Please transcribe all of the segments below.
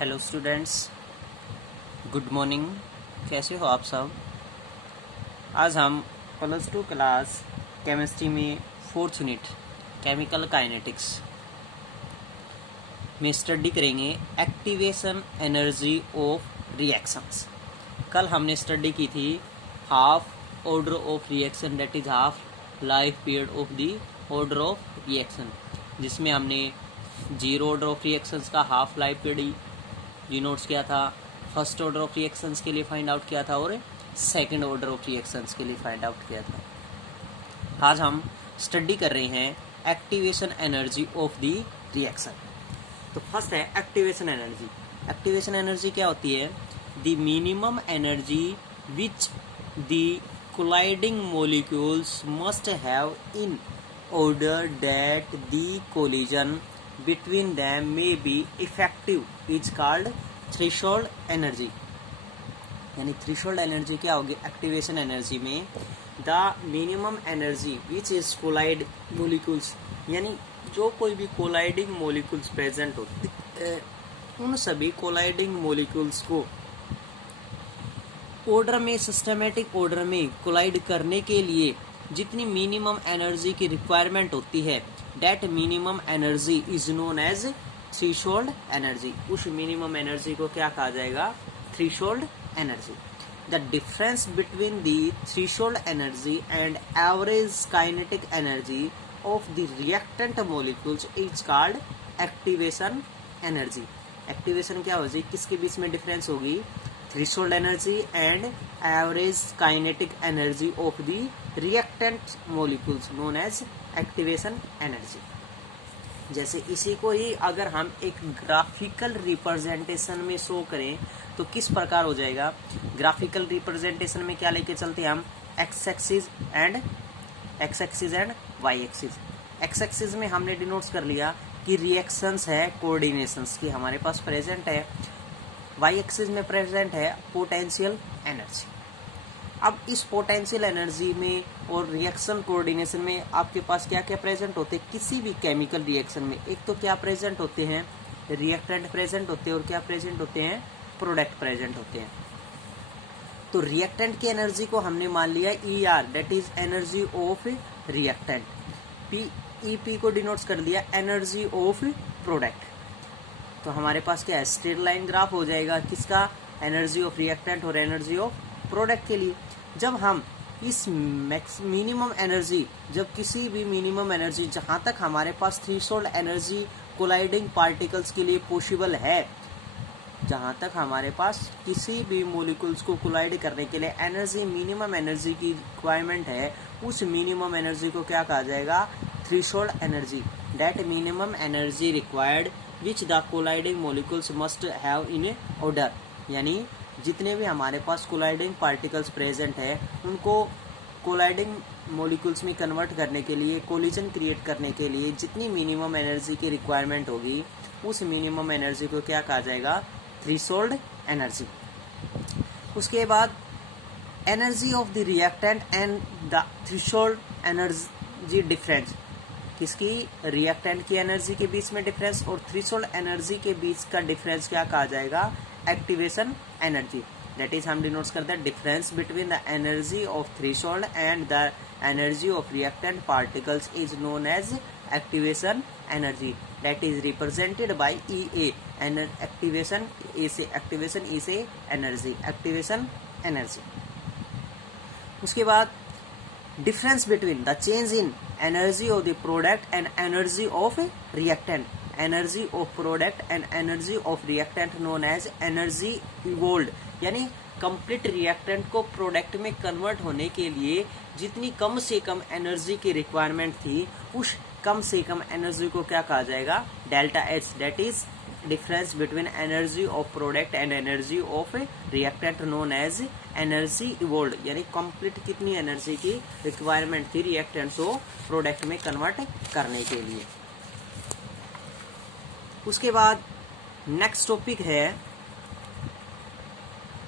Hello students, good morning. कैसे हो आप सब? आज हम +2 क्लास केमिस्ट्री में 4th यूनिट केमिकल काइनेटिक्स में स्टडी करेंगे एक्टिवेशन एनर्जी ऑफ रिएक्शंस। कल हमने स्टडी की थी half order of reaction, that is half life period of the order of reaction, जिसमें हमने जीरो ऑर्डर ऑफ रिएक्शंस का हाफ लाइफ पीरियड डिनोट्स किया था, फर्स्ट ऑर्डर ऑफ रिएक्शंस के लिए फाइंड आउट किया था और सेकंड ऑर्डर ऑफ रिएक्शंस के लिए फाइंड आउट किया था। आज हम स्टडी कर रहे हैं activation energy of the reaction. तो फर्स्ट है एक्टिवेशन एनर्जी। एक्टिवेशन एनर्जी क्या होती है? The minimum energy which the colliding molecules must have in order that the collision between them may be effective is called threshold energy। यानी threshold energy क्या होगी activation energy में? the minimum energy which is collide molecules, यानी जो कोई भी colliding molecules present होते उन सभी कोलाइडिंग मोलिक्यूल्स को ऑर्डर में, सिस्टमेटिक ऑर्डर में कोलाइड करने के लिए जितनी मिनिमम एनर्जी की रिक्वायरमेंट होती है, that minimum energy is known as threshold energy. उस मिनिमम एनर्जी को क्या कहा जाएगा? Threshold energy. The difference between the threshold energy and average kinetic energy of the reactant molecules is called activation energy. Activation क्या होगी? किसके बीच में डिफरेंस होगी? Threshold energy and average kinetic energy of the reactant molecules known as activation energy. जैसे इसी को ही अगर हम एक ग्राफिकल रिप्रेजेंटेशन में शो करें तो किस प्रकार हो जाएगा? ग्राफिकल रिप्रेजेंटेशन में क्या लेके चलते हैं हम? X axis and Y axis. X axis में हमने डिनोट्स कर लिया कि रिएक्शंस है, कोऑर्डिनेशंस की हमारे पास प्रेजेंट है। वाई एक्सिस में प्रेजेंट है पोटेंशियल एनर्जी। अब इस पोटेंशियल एनर्जी में और रिएक्शन कोऑर्डिनेशन में आपके पास क्या क्या प्रेजेंट होते हैं? किसी भी केमिकल रिएक्शन में एक तो क्या प्रेजेंट होते हैं? रिएक्टेंट प्रेजेंट होते हैं और क्या प्रेजेंट होते हैं? प्रोडक्ट प्रेजेंट होते हैं। तो रिएक्टेंट की एनर्जी को हमने मान लिया ER, that is energy of reactant. EP को डिनोट्स कर दिया एनर्जी ऑफ प्रोडक्ट। तो हमारे पास क्या है? स्ट्रेट लाइन ग्राफ हो जाएगा किसका? एनर्जी ऑफ रिएक्टेंट और एनर्जी ऑफ प्रोडक्ट के लिए। जब हम इस मिनिमम एनर्जी, जब किसी भी मिनिमम एनर्जी जहां तक हमारे पास थ्रेशोल्ड एनर्जी कोलाइडिंग पार्टिकल्स के लिए पॉसिबल है, जहां तक हमारे पास किसी भी मॉलिक्यूल्स को कोलाइड करने के लिए एनर्जी, मिनिमम एनर्जी की रिक्वायरमेंट है, उस मिनिमम एनर्जी को क्या कहा जाएगा? Threshold energy. That minimum energy required which the colliding molecules must have in order, यानी जितने भी हमारे पास कोलाइडिंग पार्टिकल्स प्रेजेंट है उनको कोलाइडिंग मॉलिक्यूल्स में कन्वर्ट करने के लिए, कोलिजन क्रिएट करने के लिए जितनी मिनिमम एनर्जी की रिक्वायरमेंट होगी, उस मिनिमम एनर्जी को क्या कहा जाएगा? Threshold energy. उसके बाद energy of the reactant and the threshold energy difference. किसकी? रिएक्टेंट की एनर्जी के बीच में डिफरेंस और थ्रेशोल्ड एनर्जी के बीच का डिफरेंस क्या कहा जाएगा? Activation energy. दैट इज हम डिनोट्स करते हैं difference between the energy of threshold and the energy of reactant particles is known as activation energy. That is represented by EA and activation is a energy, activation energy. उसके बाद difference between the change in energy of the product and energy of reactant. Energy of product and energy of reactant known as energy evolved, यानी complete reactant को product में convert होने के लिए जितनी कम से कम एनर्जी की रिक्वायरमेंट थी, उस कम से कम एनर्जी को क्या कहा जाएगा? Delta H। That is difference between energy of product and energy of reactant known as energy evolved, यानी कंप्लीट कितनी एनर्जी की रिक्वायरमेंट थी रिएक्टेंट्स को प्रोडक्ट में कन्वर्ट करने के लिए। उसके बाद नेक्स्ट टॉपिक है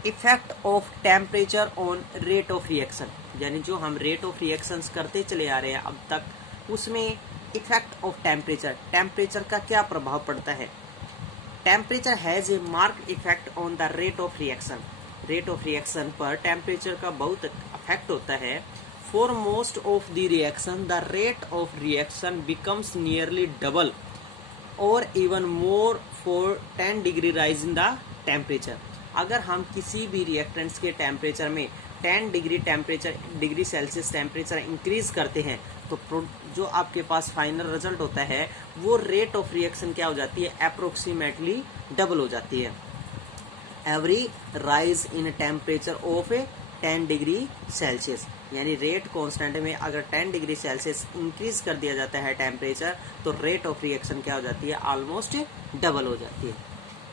effect of temperature on rate of reaction, यानी जो हम रेट ऑफ रिएक्शंस करते चले आ रहे हैं अब तक, उसमें इफेक्ट ऑफ टेम्परेचर, टेम्परेचर का क्या प्रभाव पड़ता है। Temperature has a marked effect on the rate of reaction. Rate of reaction पर टेम्परेचर का बहुत इफेक्ट होता है। For most of the reaction the rate of reaction becomes nearly double और even more for 10 degree rise in the temperature. अगर हम किसी भी रिएक्टेंट्स के टेम्परेचर में 10 डिग्री सेल्सियस टेम्परेचर इंक्रीज करते हैं तो जो आपके पास फाइनल रिजल्ट होता है वो रेट ऑफ रिएक्शन क्या हो जाती है, अप्रोक्सीमेटली डबल हो जाती है। Every rise in temperature of 10 degree Celsius, यानी रेट कांस्टेंट में अगर 10 डिग्री सेल्सियस इंक्रीज कर दिया जाता है टेम्परेचर तो रेट ऑफ रिएक्शन क्या हो जाती है, ऑलमोस्ट डबल हो जाती है।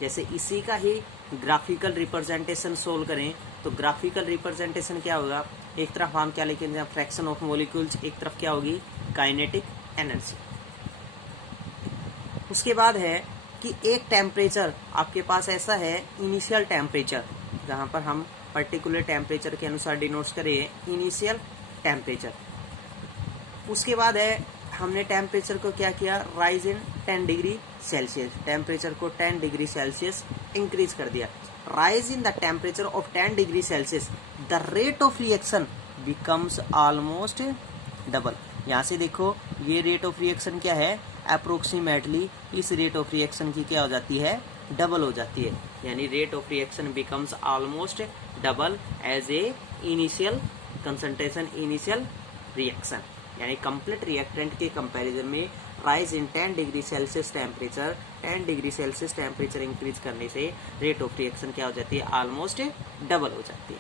जैसे इसी का ही ग्राफिकल रिप्रेजेंटेशन सोल्व करें तो ग्राफिकल रिप्रेजेंटेशन क्या होगा, एक तरफ हम क्या लिखेंगे, फ्रैक्शन ऑफ मॉलिक्यूल्स, एक तरफ क्या होगी, काइनेटिक एनर्जी। उसके बाद है कि एक टेम्परेचर आपके पास ऐसा है, इनिशियल टेम्परेचर, जहां पर हम पर्टिकुलर टेम्परेचर के अनुसार डिनोट करें इनिशियल टेम्परेचर। उसके बाद है हमने टेम्परेचर को क्या किया, rise in 10 degree Celsius, temperature को 10 डिग्री सेल्सियस इंक्रीज कर दिया। Rise in the temperature of 10 degree Celsius the rate of reaction becomes almost double. यहाँ से देखो ये रेट ऑफ रिएक्शन क्या है, अप्रोक्सीमेटली इस रेट ऑफ रिएक्शन की क्या हो जाती है, डबल हो जाती है। यानी rate of reaction becomes almost double as a initial concentration initial reaction. यानी कंप्लीट रिएक्टेंट के कंपैरिजन में rise in 10 degree Celsius temperature, 10 degree Celsius temperature increase करने से रेट ऑफ रिएक्शन क्या हो जाती है, ऑलमोस्ट डबल हो जाती है।